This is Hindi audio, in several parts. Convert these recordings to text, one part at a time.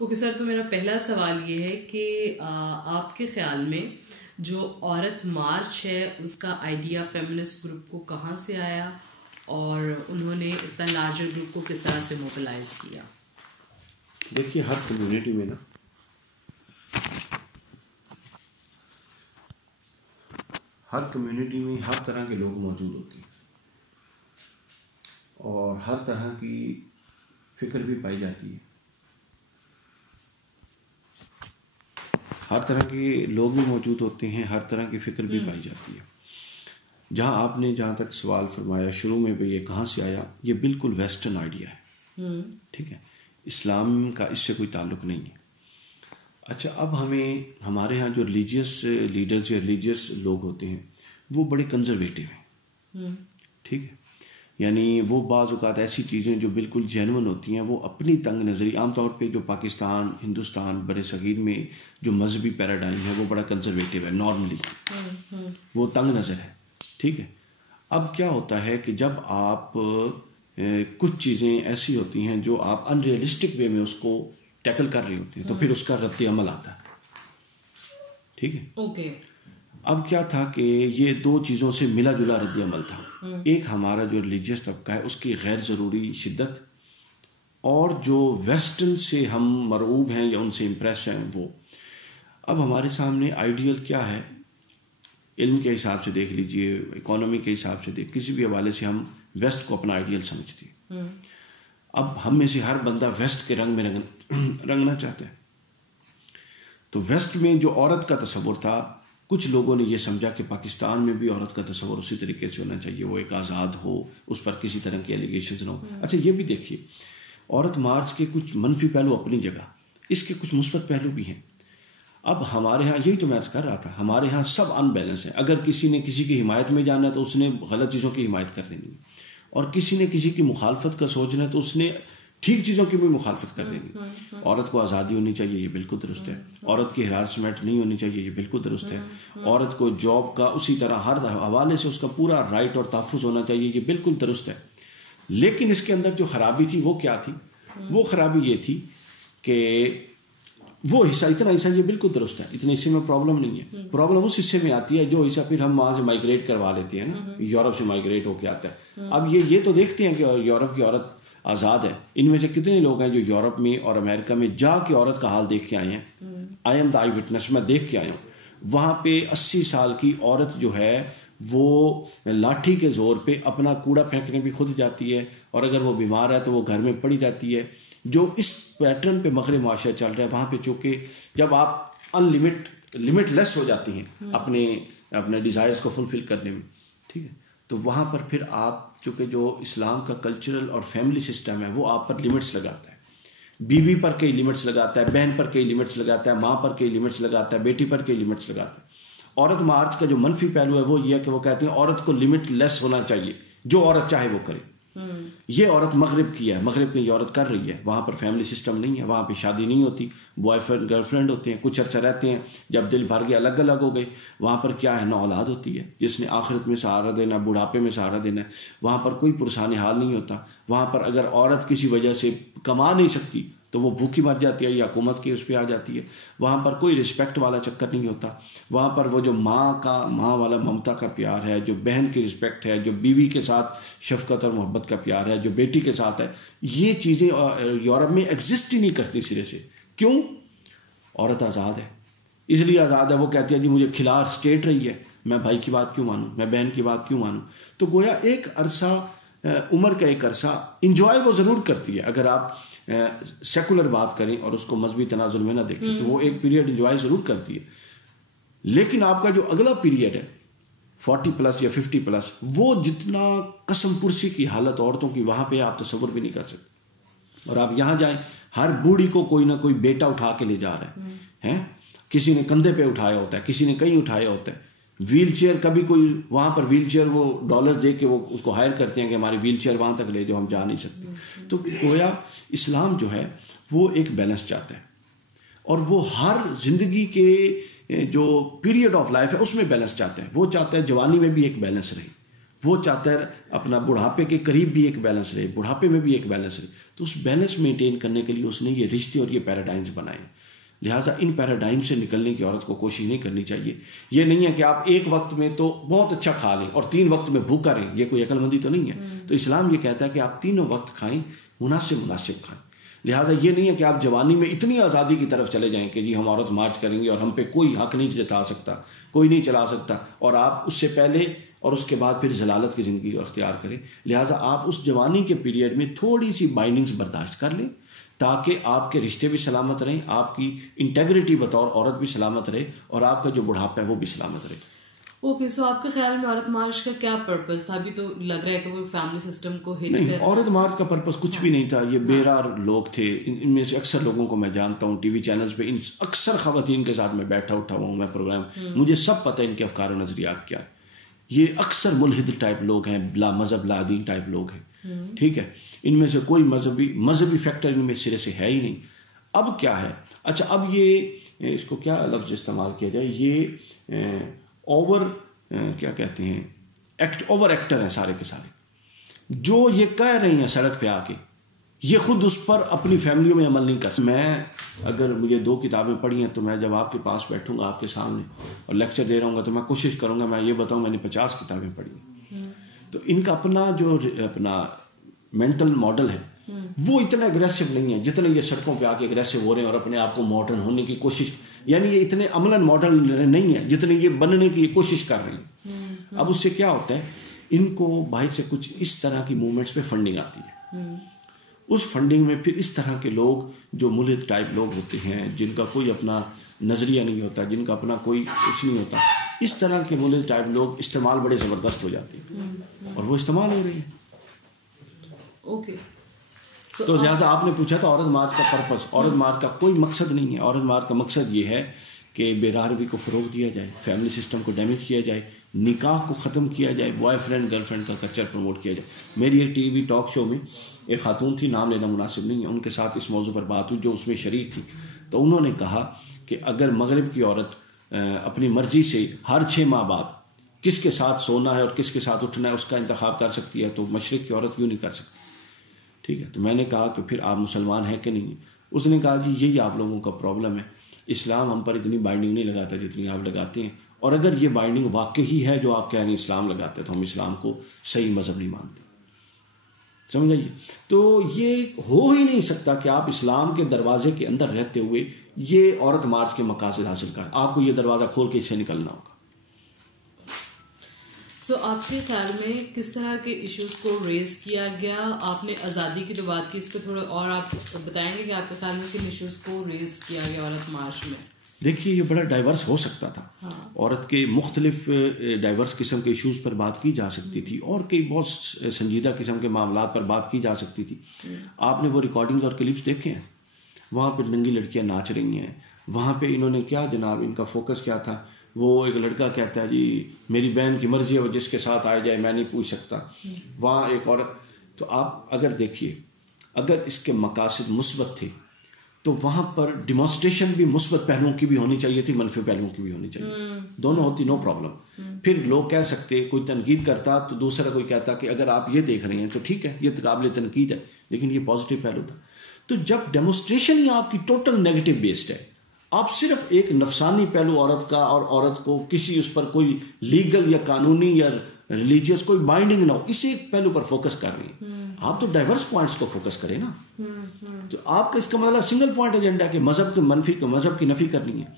ओके सर, तो मेरा पहला सवाल ये है कि आपके ख्याल में जो औरत मार्च है उसका आइडिया फेमिनिस्ट ग्रुप को कहाँ से आया और उन्होंने इतना लार्जर ग्रुप को किस तरह से मोबिलाइज किया? देखिए, हर कम्युनिटी में ना हर तरह के लोग मौजूद होते हैं और हर तरह की फिक्र भी पाई जाती है। हर तरह के लोग भी मौजूद होते हैं, हर तरह की फिक्र भी पाई जाती है। जहाँ तक सवाल फरमाया शुरू में भी, ये कहाँ से आया, ये बिल्कुल वेस्टर्न आइडिया है। ठीक है, इस्लाम का इससे कोई ताल्लुक नहीं है। अच्छा, अब हमारे यहाँ जो रिलीजियस लीडर्स या रिलीजियस लोग होते हैं वो बड़े कंजर्वेटिव हैं। ठीक है, यानी वो बाज़ औक़ात ऐसी चीज़ें जो बिल्कुल जेन्युइन होती हैं वो अपनी तंग नज़री, आमतौर पे जो पाकिस्तान, हिंदुस्तान, बड़े सगीर में जो मजहबी पैराडाइम है वो बड़ा कंजर्वेटिव है नॉर्मली, वो तंग नज़र है। ठीक है, अब क्या होता है कि जब आप कुछ चीज़ें ऐसी होती हैं जो आप अनरियलिस्टिक वे में उसको टैकल कर रही होती हैं तो फिर उसका रद्द अमल आता है। ठीक है, ओके। अब क्या था कि ये दो चीज़ों से मिला जुला रद्द अमल था। एक हमारा जो रिलीजियस तबका है उसकी गैर ज़रूरी शिद्दत, और जो वेस्टर्न से हम मरऊब हैं या उनसे इम्प्रेस हैं वो। अब हमारे सामने आइडियल क्या है, इल्म के हिसाब से देख लीजिए, इकोनॉमी के हिसाब से किसी भी हवाले से हम वेस्ट को अपना आइडियल समझते हैं। अब हम में से हर बंदा वेस्ट के रंग में रंगना चाहता है। तो वेस्ट में जो औरत का तस्वुर था, कुछ लोगों ने यह समझा कि पाकिस्तान में भी औरत का तस्वुर उसी तरीके से होना चाहिए, वो एक आज़ाद हो, उस पर किसी तरह की एलिगेशंस ना हो। अच्छा, ये भी देखिए, औरत मार्च के कुछ मनफी पहलू अपनी जगह, इसके कुछ मुस्बत पहलू भी हैं। अब हमारे यहाँ यही तो मैं कर रहा था, हमारे यहाँ सब अनबैलेंस है। अगर किसी ने किसी की हिमायत में जाना है तो उसने गलत चीज़ों की हिमायत कर देनी है, और किसी ने किसी की मुखालफत का सोचना है तो उसने ठीक चीज़ों की भी मुखालफत कर देनी। औरत को आज़ादी होनी चाहिए, ये बिल्कुल दुरुस्त है। औरत की हरासमेंट नहीं होनी चाहिए, ये बिल्कुल दुरुस्त है। औरत को जॉब का उसी तरह हर हवाले से उसका पूरा राइट और तहफ़्फ़ुज़ होना चाहिए, ये बिल्कुल दुरुस्त है। लेकिन इसके अंदर जो खराबी थी वो क्या थी? वो खराबी ये थी कि वो इतना हिस्सा ये बिल्कुल दुरुस्त है, इतने हिस्से में प्रॉब्लम नहीं है। प्रॉब्लम उस हिस्से में आती है जो हिस्सा फिर हम वहाँ से माइग्रेट करवा लेते हैं ना, यूरोप से माइग्रेट होके आता है। अब ये तो देखते हैं कि यूरोप की औरत आज़ाद है। इनमें से कितने लोग हैं जो यूरोप में और अमेरिका में जाके औरत का हाल देख के आए हैं? I am the I witness, मैं देख के आया हूँ। वहाँ पे 80 साल की औरत जो है वो लाठी के जोर पे अपना कूड़ा फेंकने भी खुद जाती है, और अगर वो बीमार है तो वो घर में पड़ी रहती है। जो इस पैटर्न पे मगरब मुआशरा चल रहा है, वहाँ पे चूँकि जब आप लिमिटलेस हो जाती हैं अपने डिज़ायर्स को फुलफिल करने में, ठीक है, तो वहाँ पर फिर आप चूँकि जो इस्लाम का कल्चरल और फैमिली सिस्टम है वो आप पर लिमिट्स लगाता है। बीवी पर कई लिमिट्स लगाता है, बहन पर कई लिमिट्स लगाता है, माँ पर कई लिमिट्स लगाता है, बेटी पर कई लिमिट्स लगाता है। औरत मार्च का जो मनफी पहलू है वो ये है कि वो कहते हैं औरत को लिमिटलेस होना चाहिए, जो औरत चाहे वो करे। ये औरत मगरिब की है, मगरिब की औरत कर रही है। वहाँ पर फैमिली सिस्टम नहीं है, वहाँ पर शादी नहीं होती, बॉयफ्रेंड गर्लफ्रेंड होते हैं, कुछ अर्सा रहते हैं, जब दिल भर गया अलग अलग हो गए। वहाँ पर क्या है ना, औलाद होती है जिसने आखिरत में सहारा देना, बुढ़ापे में सहारा देना है। वहाँ पर कोई पुरसान हाल नहीं होता। वहाँ पर अगर औरत किसी वजह से कमा नहीं सकती तो वो भूखी मर जाती है या हुकूमत की उस पर आ जाती है। वहाँ पर कोई रिस्पेक्ट वाला चक्कर नहीं होता। वहाँ पर वो जो माँ वाला ममता का प्यार है, जो बहन की रिस्पेक्ट है, जो बीवी के साथ शफकत और मोहब्बत का प्यार है, जो बेटी के साथ है, ये चीज़ें यूरोप में एग्जिस्ट ही नहीं करती सिरे से। क्यों? औरत आज़ाद है, इसलिए आज़ाद है। वो कहती है जी मुझे खिला स्टेट रही है, मैं भाई की बात क्यों मानूँ, मैं बहन की बात क्यों मानूँ? तो गोया एक अरसा उम्र का एक अरसा इंजॉय वो ज़रूर करती है। अगर आप सेकुलर बात करें और उसको मजहबी तनाजुर में ना देखें तो वो एक पीरियड इंजॉय ज़रूर करती है। लेकिन आपका जो अगला पीरियड है 40+ या 50+, वो जितना कसम पुरसी की हालत औरतों की वहाँ पे आप तसव्वुर भी नहीं कर सकते। और आप यहाँ जाएं, हर बूढ़ी को कोई ना कोई बेटा उठा के ले जा रहा है। किसी ने कंधे पे उठाया होता है, किसी ने कहीं उठाया होता है। व्हील चेयर, कभी कोई वहाँ पर व्हील चेयर वो डॉलर दे के वो उसको हायर करते हैं कि हमारी व्हील चेयर वहाँ तक ले जाओ, हम जा नहीं सकते। तो गोया इस्लाम जो है वो एक बैलेंस चाहता है, और वो हर जिंदगी के जो पीरियड ऑफ लाइफ है उसमें बैलेंस चाहता है। वो चाहता है जवानी में भी एक बैलेंस रहे, वो चाहता है अपना बुढ़ापे के करीब भी एक बैलेंस रहे, बुढ़ापे में भी एक बैलेंस रहे। तो उस बैलेंस मेंटेन करने के लिए उसने ये रिश्ते और ये पैराडाइम्स बनाए। लिहाजा इन पैराडाइम से निकलने की औरत को कोशिश नहीं करनी चाहिए। ये नहीं है कि आप एक वक्त में तो बहुत अच्छा खा लें और 3 वक्त में भूखा रहें, ये कोई अक्लमंदी तो नहीं है। तो इस्लाम ये कहता है कि आप तीनों वक्त खाएं, मुनासिब खाएं। लिहाजा ये नहीं है कि आप जवानी में इतनी आज़ादी की तरफ चले जाएं कि जी हम औरत मार्च करेंगे और हम पे कोई हक नहीं जता सकता, कोई नहीं चला सकता, और आप उससे पहले और उसके बाद फिर जलालत की ज़िंदगी अख्तियार करें। लिहाजा आप उस जवानी के पीरियड में थोड़ी सी बाइंडिंग्स बर्दाश्त कर लें ताकि आपके रिश्ते भी सलामत रहें, आपकी इंटेग्रिटी बतौर औरत भी सलामत रहे और आपका जो बुढ़ापा है वो भी सलामत रहे। ओके, सो आपके ख्याल में औरत मार्च का क्या पर्पस था? अभी तो लग रहा है कि वो फैमिली सिस्टम को हिट नहीं, औरत मार्च का पर्पस कुछ भी नहीं था। ये बेरार लोग थे। इनमें से अक्सर लोगों को मैं जानता हूँ, टीवी चैनल्स पे इन अक्सर खवातीन के साथ मैं बैठा उठा हुआ हूँ, मैं प्रोग्राम, मुझे सब पता है इनके अफकार और नजरियात क्या है। ये अक्सर मुल्हिद टाइप लोग हैं, ला मजहब ला दीन टाइप लोग हैं, ठीक है। इनमें से कोई मजहबी फैक्टर इनमें सिरे से है ही नहीं। अब क्या है, अच्छा अब ये इसको क्या लफ्ज इस्तेमाल किया जाए, ये ओवर क्या कहते हैं, ओवर एक्टर हैं सारे के सारे, जो ये कह रही हैं सड़क पे आके, ये खुद उस पर अपनी फैमिलियों में अमल नहीं कर सकते। मैं अगर मुझे 2 किताबें पढ़ी हैं तो मैं जब आपके पास बैठूंगा आपके सामने और लेक्चर दे रहा हूँ तो मैं कोशिश करूंगा मैं ये बताऊं मैंने 50 किताबें पढ़ी हैं। तो इनका अपना मेंटल मॉडल है वो इतना अग्रेसिव नहीं है जितने ये सड़कों पे आके अग्रेसिव हो रहे हैं और अपने आप को मॉडर्न होने की कोशिश, यानी ये इतने अमलन मॉडर्न नहीं है जितने ये बनने की कोशिश कर रही है। अब उससे क्या होता है, इनको बाहर से कुछ इस तरह की मूवमेंट्स पे फंडिंग आती है। उस फंडिंग में फिर इस तरह के लोग जो मुल्हिद टाइप लोग होते हैं, जिनका कोई अपना नजरिया नहीं होता, जिनका अपना कोई कुछ नहीं होता, इस तरह के मुल्हिद टाइप लोग इस्तेमाल बड़े ज़बरदस्त हो जाते हैं और वो इस्तेमाल हो रही है। ओके, तो लिहाजा आपने पूछा था औरत मार्च का पर्पस, औरत मार्च का कोई मकसद नहीं है। औरत मार्च का मकसद ये है कि बेरारवी को फ़रोग दिया जाए, फैमिली सिस्टम को डैमेज किया जाए, निकाह को ख़त्म किया जाए, बॉयफ्रेंड गर्लफ्रेंड का कल्चर प्रमोट किया जाए। मेरी एक टीवी टॉक शो में एक खातून थी, नाम लेना मुनासिब नहीं है, उनके साथ इस मौजू पर बात हुई जो उसमें शरीक थी। तो उन्होंने कहा कि अगर मगरिब की औरत अपनी मर्जी से हर 6 माह बाद किसके साथ सोना है और किसके साथ उठना है उसका इंतखाब कर सकती है, तो मशरिक की औरत क्यों नहीं कर सकती? ठीक है, तो मैंने कहा कि फिर आप मुसलमान हैं कि नहीं? उसने कहा कि यही आप लोगों का प्रॉब्लम है, इस्लाम हम पर इतनी बाइंडिंग नहीं लगाता जितनी आप लगाते हैं, और अगर ये बाइंडिंग वाकई ही है जो आप कह रहे हैं इस्लाम लगाते हैं तो हम इस्लाम को सही मज़हब नहीं मानते। समझ आइए, तो ये हो ही नहीं सकता कि आप इस्लाम के दरवाजे के अंदर रहते हुए ये औरत मार्च के मकासद हासिल करें। आपको ये दरवाज़ा खोल के इससे निकलना होगा। सो आपके ख्याल में किस तरह के इश्यूज को रेज किया गया? आपने आज़ादी की तो बात की, इसको थोड़ा और आप बताएंगे कि आपके ख्याल में किन इश्यूज को रेज किया गया औरत मार्च में? देखिए, ये बड़ा डाइवर्स हो सकता था। हाँ। औरत के मुख्तलिफ डाइवर्स किस्म के इश्यूज पर बात की जा सकती थी और कई बहुत संजीदा किस्म के मामलात पर बात की जा सकती थी। आपने वो रिकॉर्डिंग्स और क्लिप्स देखे हैं, वहाँ पर नंगी लड़कियाँ नाच रही हैं, वहाँ पे इन्होंने क्या जनाब इनका फोकस क्या था, वो एक लड़का कहता है जी मेरी बहन की मर्जी है, वो जिसके साथ आ जाए, मैं नहीं पूछ सकता। वहाँ एक औरत, तो आप अगर देखिए, अगर इसके मकासद मुस्बत थे तो वहाँ पर डिमॉन्स्ट्रेशन भी मुस्बत पहलुओं की भी होनी चाहिए थी, मनफी पहलुओं की भी होनी चाहिए, दोनों होती, नो प्रॉब्लम। फिर लोग कह सकते, कोई तनकीद करता तो दूसरा कोई कहता कि अगर आप ये देख रहे हैं तो ठीक है, ये काबिल तनकीद है, लेकिन ये पॉजिटिव पहलू था। तो जब डेमोन्स्ट्रेशन ही आपकी टोटल नेगेटिव बेस्ड है, आप सिर्फ एक नफसानी पहलू औरत का और औरत को किसी उस पर कोई लीगल या कानूनी या रिलीजियस कोई बाइंडिंग ना हो, इसी एक पहलू पर फोकस कर रही है। आप तो डाइवर्स पॉइंट्स को फोकस करें ना। तो आपका इसका मतलब सिंगल पॉइंट एजेंडा के मजहब के मनफी को मजहब की नफी करनी है,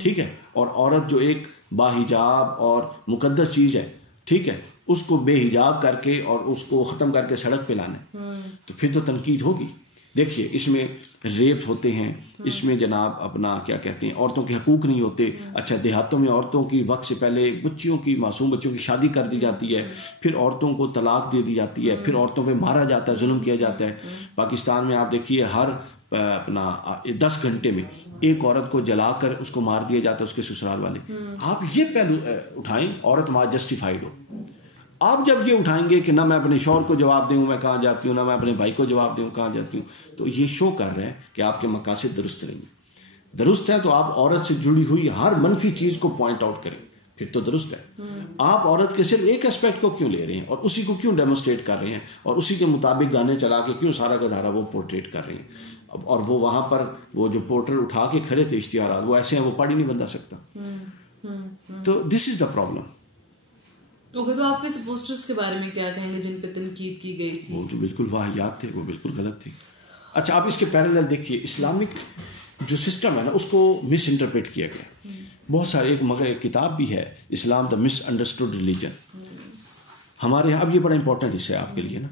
ठीक है, और औरत जो एक बाहिजाब और मुकद्दस चीज है, ठीक है, उसको बेहिजाब करके और उसको ख़त्म करके सड़क पे लाना है, तो फिर तो तनकीद होगी। देखिए, इसमें रेप होते हैं, इसमें जनाब अपना क्या कहते हैं, औरतों के हकूक नहीं होते। अच्छा, देहातों में औरतों की वक्त से पहले बच्चियों की, मासूम बच्चों की शादी कर दी जाती है, फिर औरतों को तलाक दे दी जाती है, फिर औरतों पे मारा जाता है, जुल्म किया जाता है। पाकिस्तान में आप देखिए, हर अपना 10 घंटे में एक औरत को जलाकर उसको मार दिया जाता है उसके ससुराल वाले। आप ये पहलू उठाएं, औरत मार जस्टिफाइड हो। आप जब ये उठाएंगे कि ना मैं अपने शौहर को जवाब दूँ मैं कहाँ जाती हूँ, ना मैं अपने भाई को जवाब दूँ कहाँ जाती हूँ, तो ये शो कर रहे हैं कि आपके मकासद दुरुस्त नहीं है। दुरुस्त है तो आप औरत से जुड़ी हुई हर मनफी चीज़ को पॉइंट आउट करें, फिर तो दुरुस्त है। आप औरत के सिर्फ एक एस्पेक्ट को क्यों ले रहे हैं और उसी को क्यों डेमोस्ट्रेट कर रहे हैं और उसी के मुताबिक गाने चला के क्यों सारा का सारा वो पोर्ट्रेट कर रहे हैं। और वो वहाँ पर वो जो पोर्टर उठा के खड़े थे इश्तिहारात, वो ऐसे हैं, वो पढ़ ही नहीं बंदा सकता। तो this is the problem. Okay, तो आप इस पोस्टर्स के बारे में क्या कहेंगे जिन पे तनकीद की गई थी? वो तो बिल्कुल वाहियात थे, वो बिल्कुल गलत थे। अच्छा, आप इसके पैरेलल देखिए, इस्लामिक जो सिस्टम है ना उसको मिस इंटरप्रेट किया गया बहुत सारे। मगर एक किताब भी है, इस्लाम द मिस अंडरस्टूड रिलीजन, हमारे यहाँ। अब ये बड़ा इंपॉर्टेंट हिस्सा है आपके लिए ना,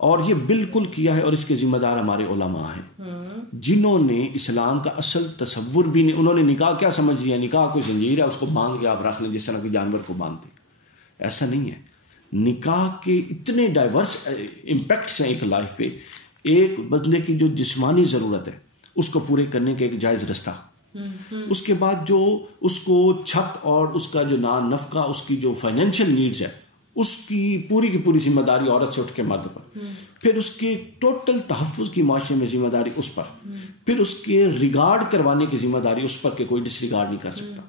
और ये बिल्कुल किया है, और इसके जिम्मेदार हमारे उलमा हैं जिन्होंने इस्लाम का असल तसव्वुर भी नहीं। उन्होंने निकाह क्या समझ लिया, निकाह कोई जंजीर है, उसको बांध के आप रख लें जिस तरह के जानवर को बांधते। ऐसा नहीं है। निकाह के इतने डाइवर्स इम्पैक्ट्स हैं एक लाइफ पे। एक बंदे की जो जिस्मानी ज़रूरत है उसको पूरे करने का एक जायज़ रास्ता, उसके बाद जो उसको छत और उसका जो नफका, उसकी जो फाइनेंशियल नीड्स है, उसकी पूरी की पूरी जिम्मेदारी औरत से उठ के मर्द पर, फिर उसके टोटल तहफ़्फ़ुज़ की माशरे में जिम्मेदारी उस पर, फिर उसके रिगार्ड करवाने की जिम्मेदारी उस पर कि कोई डिसरिगार्ड नहीं कर सकता।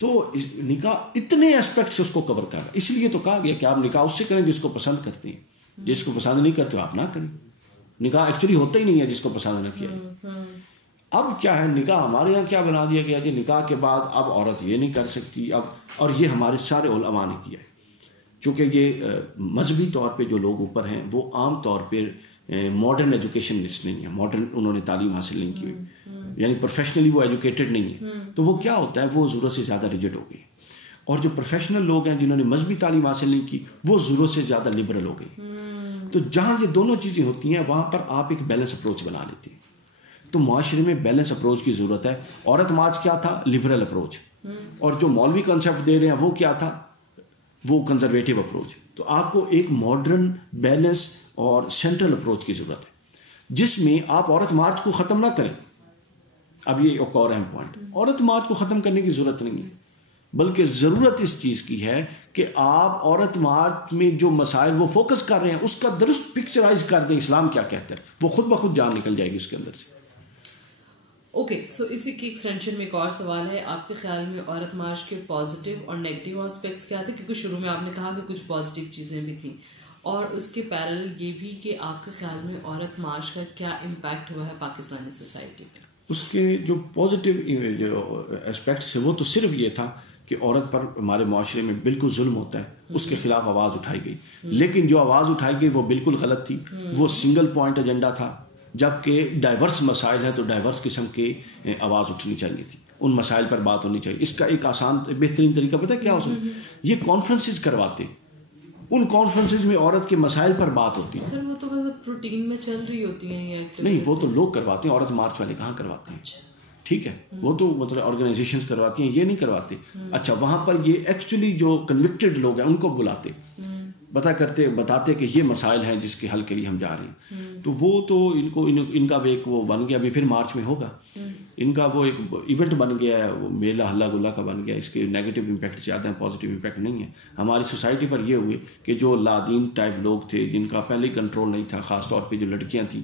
तो निकाह इतने एस्पेक्ट से उसको कवर कर रहा है। इसलिए तो कहा गया कि आप निकाह उससे करें जिसको पसंद करते हैं, जिसको पसंद नहीं करते आप ना करें। निकाह एक्चुअली होता ही नहीं है जिसको पसंद न किया। अब क्या है, निकाह हमारे यहाँ क्या बना दिया गया कि निकाह के बाद अब औरत ये नहीं कर सकती अब, और ये हमारे सारे उलमा ने किया है। चूँकि ये मजहबी तौर पे जो लोग ऊपर हैं वो आम तौर पे मॉडर्न एजुकेशनिस्ट नहीं है, मॉडर्न उन्होंने तालीम हासिल नहीं की, यानी प्रोफेशनली वो एजुकेटेड नहीं है। तो वो क्या होता है, वो ज़रूरत से ज़्यादा रिजिड हो गई। और जो प्रोफेशनल लोग हैं जिन्होंने मजहबी तालीम हासिल नहीं की, वो ज़रूरत से ज़्यादा लिबरल हो गई। तो जहाँ ये दोनों चीज़ें होती हैं वहाँ पर आप एक बैलेंस अप्रोच बना लेते हैं। तो माशरे में बैलेंस अप्रोच की ज़रूरत है। औरत मार्च क्या था, लिबरल अप्रोच, और जो मौलवी कॉन्सेप्ट दे रहे हैं वो क्या था, वो कंजर्वेटिव अप्रोच। तो आपको एक मॉडर्न बैलेंस और सेंट्रल अप्रोच की ज़रूरत है जिसमें आप औरत मार्च को ख़त्म ना करें। अब ये एक और अहम पॉइंट, औरत मार्च को ख़त्म करने की ज़रूरत नहीं है, बल्कि ज़रूरत इस चीज़ की है कि आप औरत मार्च में जो मसाइल वो फोकस कर रहे हैं उसका दुरुस्त पिक्चराइज कर दें। इस्लाम क्या कहता है, वो खुद ब खुद जान निकल जाएगी उसके अंदर से। ओके, सो इसी की एक्सटेंशन में एक और सवाल है, आपके ख्याल में औरत मार्च के पॉजिटिव और नेगेटिव एस्पेक्ट्स क्या थे? क्योंकि शुरू में आपने कहा कि कुछ पॉजिटिव चीज़ें भी थी, और उसके पैरेलल ये भी कि आपके ख्याल में औरत मार्च का क्या इम्पैक्ट हुआ है पाकिस्तानी सोसाइटी पर? उसके जो पॉजिटिव जो एस्पेक्ट्स है वो तो सिर्फ ये था कि औरत पर हमारे माशरे में बिल्कुल जुल्म होता है, उसके खिलाफ आवाज़ उठाई गई। लेकिन जो आवाज़ उठाई गई वो बिल्कुल गलत थी, वो सिंगल पॉइंट एजेंडा था। जबकि डाइवर्स मसाइल हैं तो डाइवर्स किस्म के आवाज़ उठनी चाहिए थी, उन मसाइल पर बात होनी चाहिए। इसका एक आसान बेहतरीन तरीका पता है क्या हो सकता है, ये कॉन्फ्रेंसेज करवाते, उन कॉन्फ्रेंसेज में औरत के मसाइल पर बात होती है। सर वो तो मतलब रूटीन में चल रही होती हैं ये नहीं, वो तो लोग करवाते हैं, औरत मार्च वाले कहाँ करवाते हैं। ठीक है, वो तो मतलब ऑर्गेनाइजेशंस करवाती हैं, ये नहीं करवाते। अच्छा, वहाँ पर ये एक्चुअली जो कन्विक्टेड लोग हैं उनको बुलाते, बताते कि ये मसाइल हैं जिसके हल के लिए हम जा रहे हैं। तो वो तो इनका एक वो बन गया, अभी फिर मार्च में होगा, इनका वो एक इवेंट बन गया है, वो मेला हल्ला गुल्ला का बन गया। इसके नेगेटिव इम्पैक्ट ज़्यादा हैं, पॉजिटिव इम्पैक्ट नहीं है। हमारी सोसाइटी पर ये हुए कि जो लादीन टाइप लोग थे जिनका पहले ही कंट्रोल नहीं था, ख़ासतौर पर जो लड़कियाँ थीं,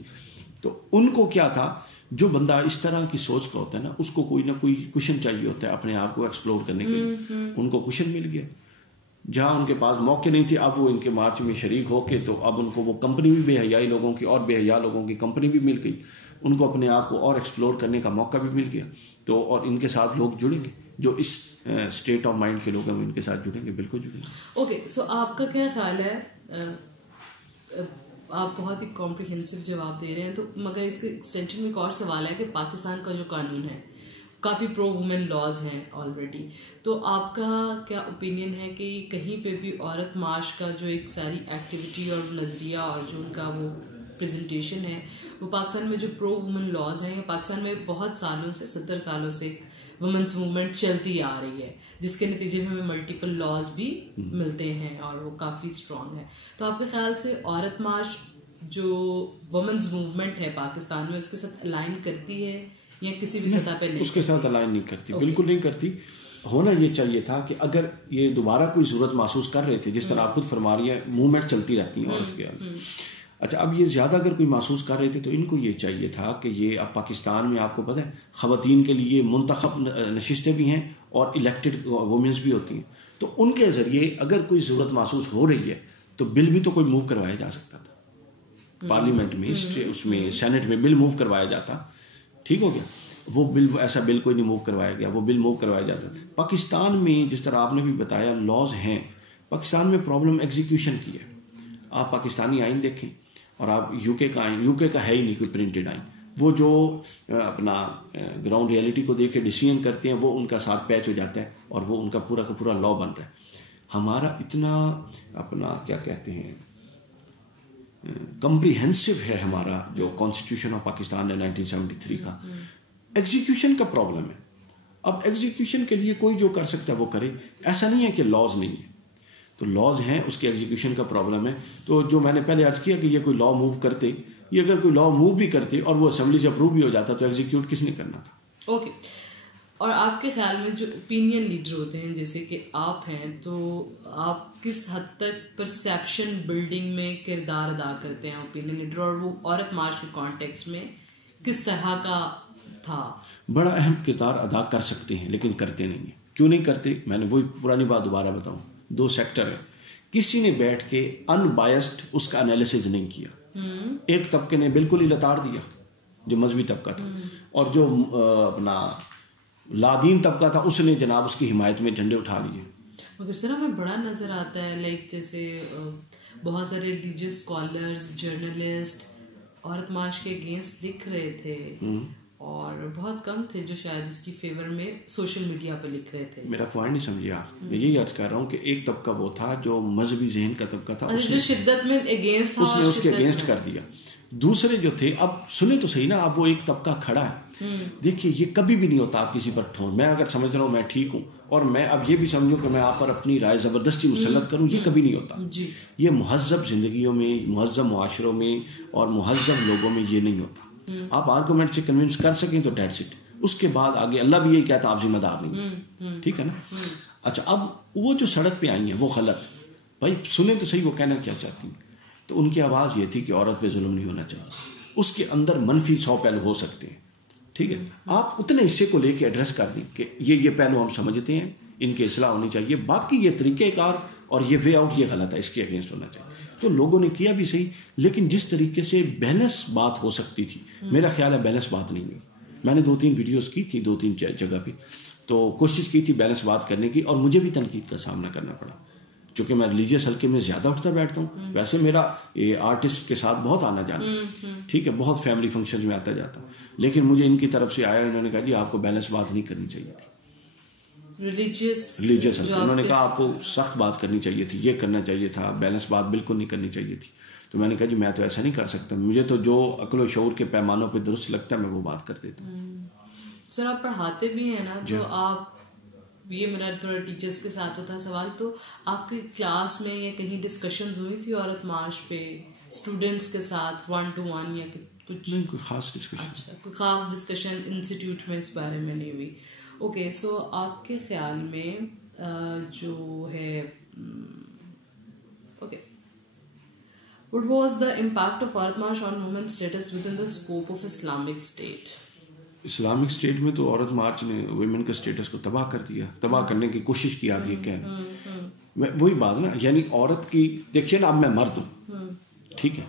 तो उनको क्या था, जो बंदा इस तरह की सोच का होता है ना, उसको कोई ना कोई कुशन चाहिए होता है अपने आप को एक्सप्लोर करने के लिए। उनको कुशन मिल गया, जहाँ उनके पास मौके नहीं थे, अब वो इनके मार्च में शरीक होके, तो अब उनको वो कंपनी भी बेहयाई लोगों की और बेहया लोगों की कंपनी भी मिल गई, उनको अपने आप को और एक्सप्लोर करने का मौका भी मिल गया। तो और इनके साथ लोग जुड़ेंगे, जो इस स्टेट ऑफ माइंड के लोग हैं वो इनके साथ जुड़ेंगे, बिल्कुल जुड़ेंगे। ओके, सो आपका क्या ख्याल है, आप बहुत ही कॉम्प्रिहेंसिव जवाब दे रहे हैं, तो मगर इसके एक्सटेंशन में एक और सवाल है कि पाकिस्तान का जो कानून है काफ़ी प्रो वुमेन लॉज हैं ऑलरेडी, तो आपका क्या ओपिनियन है कि कहीं पे भी औरत मार्च का जो एक सारी एक्टिविटी और नज़रिया और जो उनका वो प्रेजेंटेशन है, वो पाकिस्तान में जो प्रो वुमेन लॉज हैं, पाकिस्तान में बहुत सालों से 70 सालों से वुमेन्स मूवमेंट चलती आ रही है, जिसके नतीजे में हमें मल्टीपल लॉज भी मिलते हैं और वो काफ़ी स्ट्रॉन्ग है। तो आपके ख्याल से औरत मार्च जो वुमेन्स मूवमेंट है पाकिस्तान में, उसके साथ अलाइन करती है या किसी भी सतह पे नहीं? उसके साथ अलाइन नहीं करती, बिल्कुल नहीं करती। होना ये चाहिए था कि अगर ये दोबारा कोई ज़रूरत महसूस कर रहे थे, जिस तरह आप खुद फरमा रही है, मूवमेंट चलती रहती है औरत के, अच्छा, अब ये ज़्यादा अगर कोई महसूस कर रहे थे तो इनको ये चाहिए था कि ये अब पाकिस्तान में आपको पता है ख़वातीन के लिए मुंतखब नशिस्तें भी हैं और इलेक्टेड वुमेंस भी होती हैं, तो उनके ज़रिए अगर कोई ज़रूरत महसूस हो रही है तो बिल भी तो कोई मूव करवाया जा सकता था पार्लियामेंट में, उसमें सेनेट में बिल मूव करवाया जाता, ठीक हो गया। वो बिल, ऐसा बिल कोई नहीं मूव करवाया गया, वो बिल मूव करवाया जाता था। पाकिस्तान में जिस तरह आपने भी बताया लॉज हैं, पाकिस्तान में प्रॉब्लम एग्जीक्यूशन की है। आप पाकिस्तानी आइन देखें और आप यूके का आइन, यूके का है ही नहीं कोई प्रिंटेड आइन, वो जो अपना ग्राउंड रियलिटी को देख के डिसीजन करते हैं वो उनका साथ पैच हो जाता है और वो उनका पूरा का पूरा लॉ बन रहा है। हमारा इतना अपना क्या कहते हैं कम्प्रीहेंसिव है हमारा जो कॉन्स्टिट्यूशन ऑफ पाकिस्तान है 1973 का, एग्जीक्यूशन का प्रॉब्लम है। अब एग्जीक्यूशन के लिए कोई जो कर सकता है वो करे, ऐसा नहीं है कि लॉज नहीं है, तो लॉज हैं, उसके एग्जीक्यूशन का प्रॉब्लम है। तो जो मैंने पहले अर्ज किया कि ये कोई लॉ मूव करते, ये अगर कोई लॉ मूव भी करते और वो असेंबली से अप्रूव भी हो जाता तो एग्जीक्यूट किसने करना था? ओके। और आपके ख्याल में जो ओपिनियन लीडर होते हैं जैसे कि आप हैं, तो आप किस हद तक परसेप्शन बिल्डिंग में किरदार अदा करते हैं ओपिनियन लीडर, और वो औरत मार्च के कॉन्टेक्स्ट में किस तरह का था? बड़ा अहम किरदार अदा कर सकते हैं लेकिन करते नहीं है। क्यों नहीं करते? मैंने वही पुरानी बात दोबारा बताऊं, दो सेक्टर है, किसी ने बैठ के अनबायस्ड उसका एनालिसिस नहीं किया। एक तबके ने बिल्कुल ही लताड़ दिया जो मजहबी तबका था, और जो अपना लादीन तबका था उसने जनाब उसकी हिमायत में झंडे उठा लिए। मगर सर हमें बड़ा नजर आता है लाइक जैसे बहुत सारे रिलीजियस स्कॉलर्स, जर्नलिस्ट औरत मार्च के अगेंस्ट लिख रहे थे और बहुत कम थे जो शायद उसकी फेवर में सोशल मीडिया पर लिख रहे थे। मेरा पॉइंट नहीं समझिए आप, मैं यही अर्ज कर रहा हूँ कि एक तबका वो था जो मजहबी जहन का तबका था, जो शिद्दत में अगेंस्ट था, उसने उसके अगेंस्ट कर दिया। दूसरे जो थे, अब सुने तो सही ना, अब वो एक तबका खड़ा है। देखिए ये कभी भी नहीं होता आप किसी पर ठोस, मैं अगर समझ रहा हूँ मैं ठीक हूँ और मैं अब ये भी समझूँ कि मैं आप पर अपनी राय ज़बरदस्ती मुसल्लत करूँ, ये कभी नहीं होता। ये मुहज़्ज़ब ज़िंदगियों में, मुहज़्ज़ब मुआशरों में और मुहज़्ज़ब लोगों में ये नहीं होता। आप आर्गूमेंट से कन्विंस कर सकें तो डेट्स इट, उसके बाद आगे अल्लाह भी यही कहता आप जिम्मेदार नहीं, ठीक है ना। अच्छा, अब वो जो सड़क पे आई हैं वो गलत, भाई सुने तो सही वो कहना क्या चाहती हैं। तो उनकी आवाज़ ये थी कि औरत पे जुल्म नहीं होना चाहिए, उसके अंदर मनफी 100 पहलू हो सकते हैं, ठीक है। आप उतने हिस्से को लेके एड्रेस कर दें कि ये पहलू हम समझते हैं, इनकी इस्लाह होनी चाहिए, बाकी ये तरीक़ेकार और ये वे आउट ये गलत है, इसके अगेंस्ट होना चाहिए। तो लोगों ने किया भी सही, लेकिन जिस तरीके से बैलेंस बात हो सकती थी, मेरा ख्याल है बैलेंस बात नहीं हुई। मैंने 2-3 वीडियोस की थी 2-3 जगह पे, तो कोशिश की थी बैलेंस बात करने की, और मुझे भी तनकीद का सामना करना पड़ा, चूँकि मैं रिलीजियस हल्के में ज़्यादा उठता बैठता हूँ। वैसे मेरा ये आर्टिस्ट के साथ बहुत आना जाना, ठीक है, बहुत फैमिली फंक्शन में आता जाता, लेकिन मुझे इनकी तरफ से आया, इन्होंने कहा जी आपको बैलेंस बात नहीं करनी चाहिए थी, रिलीजियस हल्के, उन्होंने कहा आपको सख्त बात करनी चाहिए थी, ये करना चाहिए था, बैलेंस बात बिल्कुल नहीं करनी चाहिए थी। तो मैंने कहा जी मैं तो ऐसा नहीं कर सकता, मुझे तो जो अक्ल और शऊर के पैमानों पे दुरुस्त लगता है मैं वो बात कर देता हूँ। सर आप पढ़ाते भी हैं ना, तो आप, ये मेरा थोड़ा टीचर्स के साथ होता सवाल, तो आपकी क्लास में या कहीं डिस्कशंस हुई थी औरत मार्च पे स्टूडेंट्स के साथ 1-to-1 या कुछ? नहीं, कोई खास डिस्कशन। अच्छा, कोई खास डिस्कशन इंस्टीट्यूट में इस बारे में नहीं हुई। ओके, सो आपके ख्याल में जो है, okay, what was the impact of Aurat March on women status within the scope of Islamic state? Islamic state में तो औरत मार्च ने वुमेन के स्टेटस को तबाह कर दिया, तबाह करने की कोशिश की, आप ये कह रहे हैं। वही बात ना, यानी औरत की, देखिए ना, अब मैं मर्द हूँ, ठीक है,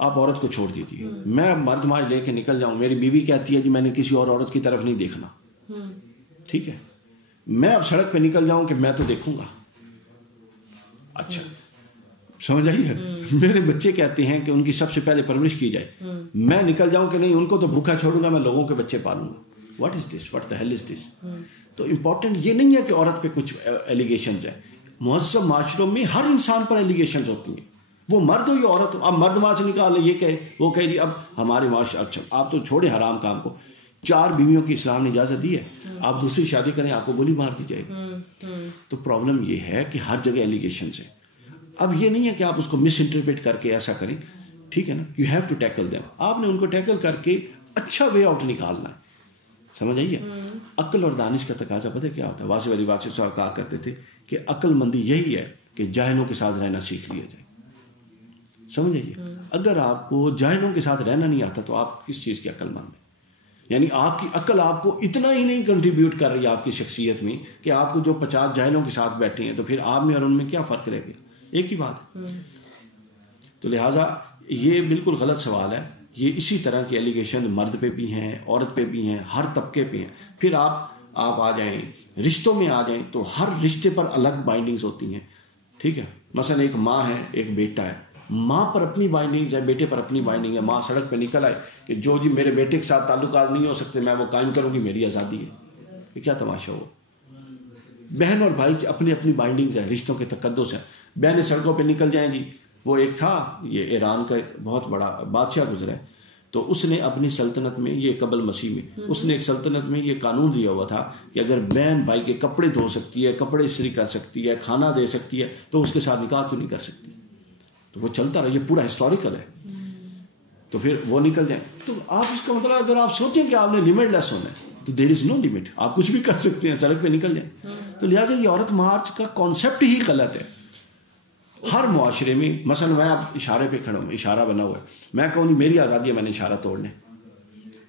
आप औरत को छोड़ दीजिए, मैं अब मर्द मार्च लेके निकल जाऊं, मेरी बीवी कहती है कि मैंने किसी और औरत की तरफ नहीं देखना, ठीक है, मैं अब सड़क पे निकल जाऊं कि मैं तो देखूंगा, अच्छा समझ आई है। मेरे बच्चे कहते हैं कि उनकी सबसे पहले परवरिश की जाए, मैं निकल जाऊं कि नहीं उनको तो भूखा छोड़ूंगा, मैं लोगों के बच्चे पालूंगा। What is this, what the hell is this. तो इंपॉर्टेंट ये नहीं है कि औरत पे कुछ एलिगेशंस है, मुहज़्ज़ब माशरों में हर इंसान पर एलिगेशंस होती हैं, वो मर्द हो या औरत हो। अब मर्द मार्च निकाले, ये कहे, वो कहे जी अब हमारे माश, अच्छा आप तो छोड़े हराम काम को, 4 बीवियों की इस्लाम ने इजाजत दी है, आप दूसरी शादी करें आपको गोली मार दी जाएगी। तो प्रॉब्लम ये है कि हर जगह एलिगेशंस है। अब ये नहीं है कि आप उसको मिस इंटरप्रेट करके ऐसा करें, ठीक है ना, you have to tackle them, आपने उनको टैकल करके अच्छा वे आउट निकालना है, समझ आइए। अक्ल और दानिश का तकाजा पता है क्या होता है? वासिफ अली वासिफ साहब कहा करते थे कि अक्लमंदी यही है कि जाहिलों के साथ रहना सीख लिया जाए, समझिए, अगर आपको जाहिलों के साथ रहना नहीं आता तो आप किस चीज़ की अक्लमंद हैं? यानी आपकी अक्ल आपको इतना ही नहीं कंट्रीब्यूट कर रही है आपकी शख्सियत में कि आपको जो 50 जाहिलों के साथ बैठे हैं, तो फिर आप में और उनमें क्या फ़र्क रह गया? एक ही बात है। तो लिहाजा ये बिल्कुल गलत सवाल है। ये इसी तरह के एलिगेशन मर्द पे भी हैं, औरत पे भी हैं, हर तबके पे हैं। फिर आप आ जाएं रिश्तों में आ जाएं तो हर रिश्ते पर अलग बाइंडिंग्स होती हैं, ठीक है। मसलन एक माँ है, एक बेटा है, माँ पर अपनी बाइंडिंग्स है, बेटे पर अपनी बाइंडिंग है। माँ सड़क पे निकल आए कि जो जी मेरे बेटे के साथ ताल्लुकात नहीं हो सकते, मैं वो कायम करूँगी, मेरी आज़ादी है। ये क्या तमाशा हो? बहन और भाई की अपनी अपनी बाइंडिंग्स है, रिश्तों के तकद्दुस है। बहनें सड़कों पर निकल जाएंगी। वो एक था, ये ईरान का एक बहुत बड़ा बादशाह गुजरा है, तो उसने अपनी सल्तनत में, ये कबल मसीह में, उसने एक सल्तनत में ये कानून दिया हुआ था कि अगर बहन भाई के कपड़े धो सकती है, कपड़े इस्त्री कर सकती है, खाना दे सकती है, तो उसके साथ निकाह क्यों नहीं कर सकती? तो वो चलता रहा, ये पूरा हिस्टोरिकल है। तो फिर वो निकल जाए, तो आप इसका मतलब अगर आप सोचें कि आपने लिमिटलेस होना है तो देयर इज नो लिमिट, आप कुछ भी कर सकते हैं, सड़क पे निकल जाए। तो लिहाजा ये औरत मार्च का कॉन्सेप्ट ही गलत है। हर मुआशरे में, मसलन मैं आप इशारे पे खड़ा हूँ, इशारा बना हुआ है, मैं कहूँ मेरी आज़ादी है, मैंने इशारा तोड़ने,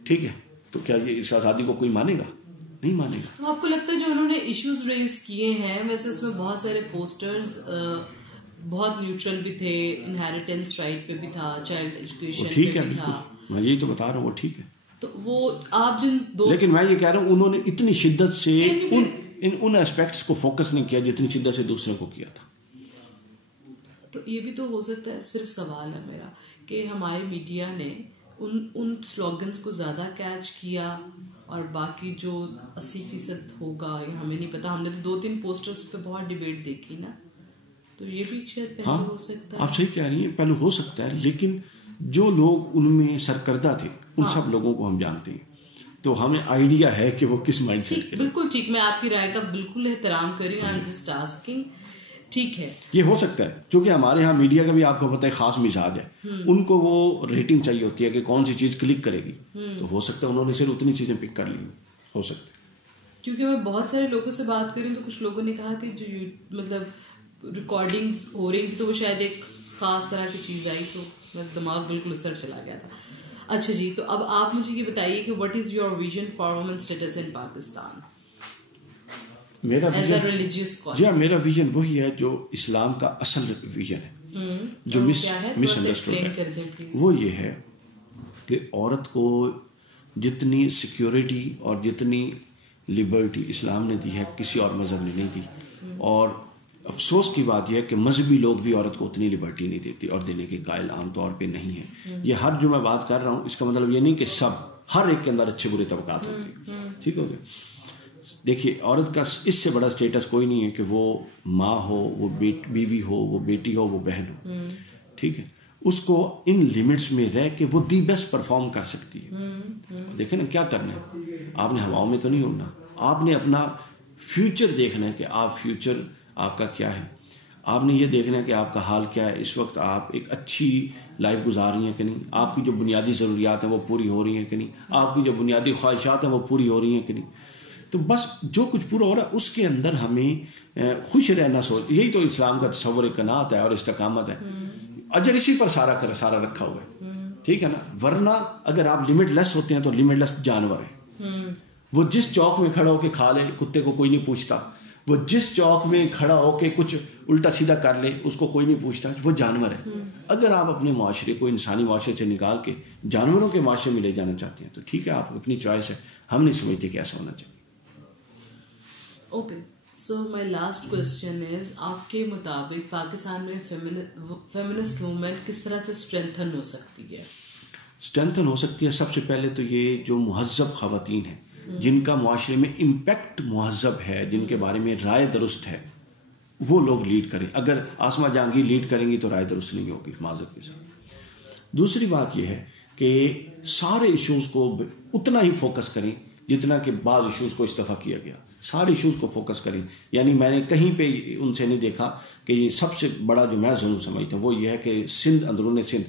ठीक है, तो क्या ये इस आज़ादी को कोई मानेगा? नहीं मानेगा। तो आपको लगता है जो उन्होंने इश्यूज रेज किए हैं, वैसे उसमें बहुत सारे पोस्टर्स बहुत न्यूट्रल भी थे, इनहेरिटेंस राइट पे भी था, चाइल्ड एजुकेशन पे भी था, मैं यही तो बता रहा हूँ, वो ठीक है। तो वो आप जिन दो, लेकिन मैं ये कह रहा हूँ उन्होंने इतनी शिद्दत से उन एस्पेक्ट्स को फोकस नहीं किया जितनी शिद्दत से दूसरे को किया था। तो ये भी तो हो सकता है, सिर्फ सवाल है मेरा कि हमारे मीडिया ने उन स्लोगन्स को ज़्यादा कैच किया और बाकी जो 80% होगा या हमें नहीं पता। हमने तो 2-3 पोस्टर्स पे बहुत डिबेट देखी ना, तो ये भी शायद पहलू हो सकता है। आप सही कह रही हैं, पहलू हो सकता है, लेकिन जो लोग उनमें सरकर्दा थे उन सब लोगों को हम जानते हैं, तो हमें आइडिया है कि वो किस माइंडसेट के। बिल्कुल ठीक, मैं आपकी राय का बिल्कुल एहतराम कर रही हूँ, आई एम जस्ट आस्किंग, ठीक है। ये हो सकता है, क्योंकि हमारे यहाँ मीडिया का भी आपको पता है खास मिजाज है, उनको वो रेटिंग चाहिए होती है कि कौन सी चीज़ क्लिक करेगी, तो हो सकता है उन्होंने सिर्फ उतनी चीज़ें पिक कर ली, हो सकता है। क्योंकि मैं बहुत सारे लोगों से बात कर रही हूँ, तो कुछ लोगों ने कहा कि जो मतलब रिकॉर्डिंग्स हो रही थी तो वो शायद एक खास तरह की चीज़ आई, तो मेरा दिमाग बिल्कुल उस तरफ चला गया था। अच्छा जी, तो अब आप मुझे ये बताइए कि what is your vision for women status in Pakistan? मेरा मेरा विजन वही है जो इस्लाम का असल विजन है, जो मिसअंडरस्टूड है। वो ये है कि औरत को जितनी सिक्योरिटी और जितनी लिबर्टी इस्लाम ने दी है किसी और मज़हब ने नहीं दी, और अफसोस की बात यह है कि मजहबी लोग भी औरत को उतनी लिबर्टी नहीं देती और देने के कायल आमतौर पे नहीं है। ये हर जो मैं बात कर रहा हूँ इसका मतलब ये नहीं कि हर एक के अंदर अच्छे बुरे तबकात होते हैं, ठीक हो गया। देखिए, औरत का इससे बड़ा स्टेटस कोई नहीं है कि वो माँ हो, वो बीवी हो, वो बेटी हो, वो बहन हो, ठीक है। उसको इन लिमिट्स में रह के वो दी बेस्ट परफॉर्म कर सकती है। देखें ना, क्या करना है, आपने हवाओं में तो नहीं उड़ना, आपने अपना फ्यूचर देखना है कि आप फ्यूचर आपका क्या है, आपने ये देखना है कि आपका हाल क्या है इस वक्त, आप एक अच्छी लाइफ गुजार रही हैं कि नहीं, आपकी जो बुनियादी ज़रूरियात हैं वो पूरी हो रही हैं कि नहीं, आपकी जो बुनियादी ख्वाहिशात हैं वो पूरी हो रही हैं कि नहीं। तो बस जो कुछ पूरा हो रहा है उसके अंदर हमें खुश रहना, सोच, यही तो इस्लाम का तस्वर कनात है और इस्तकामत है। अजर इसी पर सारा रखा हुआ है, ठीक है ना। वरना अगर आप लिमिटलेस होते हैं तो लिमिटलेस जानवर है। वो जिस चौक में खड़ा होकर खा ले, कुत्ते को कोई नहीं पूछता। वो जिस चौक में खड़ा होकर कुछ उल्टा सीधा कर ले, उसको कोई नहीं पूछता, वो जानवर है। अगर आप अपने माशरे को इंसानी माशरे से निकाल के जानवरों के माशरे में ले जाना चाहते हैं तो ठीक है, आप अपनी चॉइस है, हम नहीं समझते कि ऐसा होना चाहिए। Okay, so my last question is, आपके मुताबिक पाकिस्तान में फेमिनिस्ट मूवमेंट किस तरह से स्ट्रेंथन हो सकती है? स्ट्रेंथन हो सकती है, सबसे पहले तो ये जो मुहज़्ज़ब ख़वातीन हैं, जिनका मुआशरे में इम्पैक्ट मुहज़्ज़ब है, जिनके बारे में राय दुरुस्त है, वो लोग लीड करें। अगर आसमा जहांगीर लीड करेंगी तो राय दुरुस्त नहीं होगी, माज़रत के साथ। दूसरी बात यह है कि सारे इश्यूज़ को उतना ही फोकस करें जितना कि बाज़ इश्यूज़ को इस्तीफ़ा किया गया, सारे इश्यूज़ को फोकस करें। यानी मैंने कहीं पे उनसे नहीं देखा कि ये सबसे बड़ा जो मैं ज़रूर समझता हूँ वो ये है कि सिंध, अंदरून सिंध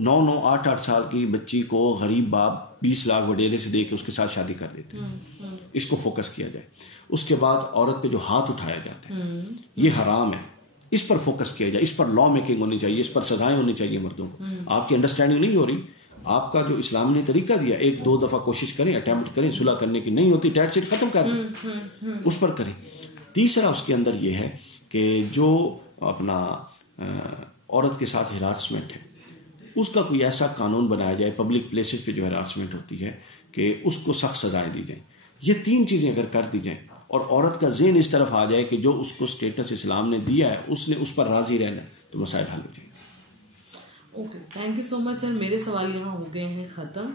9-9, 8-8 साल की बच्ची को गरीब बाप 20 लाख वडेरे से दे के उसके साथ शादी कर देते हैं। इसको फोकस किया जाए। उसके बाद औरत पे जो हाथ उठाया जाता है ये हराम है, इस पर फोकस किया जाए, इस पर लॉ मेकिंग होनी चाहिए, इस पर सजाएं होनी चाहिए मर्दों को। आपकी अंडरस्टैंडिंग नहीं हो रही, आपका जो इस्लाम ने तरीका दिया, 1-2 दफ़ा कोशिश करें, अटैम्प्ट करें, सुलह करने की नहीं होती, टैट सीट ख़त्म कर दें, उस पर करें। तीसरा उसके अंदर ये है कि जो अपना औरत के साथ हिरासमेंट है, उसका कोई ऐसा कानून बनाया जाए, पब्लिक प्लेसेस पे जो हिरासमेंट होती है कि उसको सख्त सजाएं दी जाए। ये 3 चीज़ें अगर कर दी जाएं और औरत का ज़हन इस तरफ आ जाए कि जो उसको स्टेटस इस्लाम ने दिया है उसने उस पर राज़ी रहना, तो मसाइल हल हो जाएंगे। Okay, thank you so much sir. मेरे सवाल यहाँ हो गए हैं ख़त्म।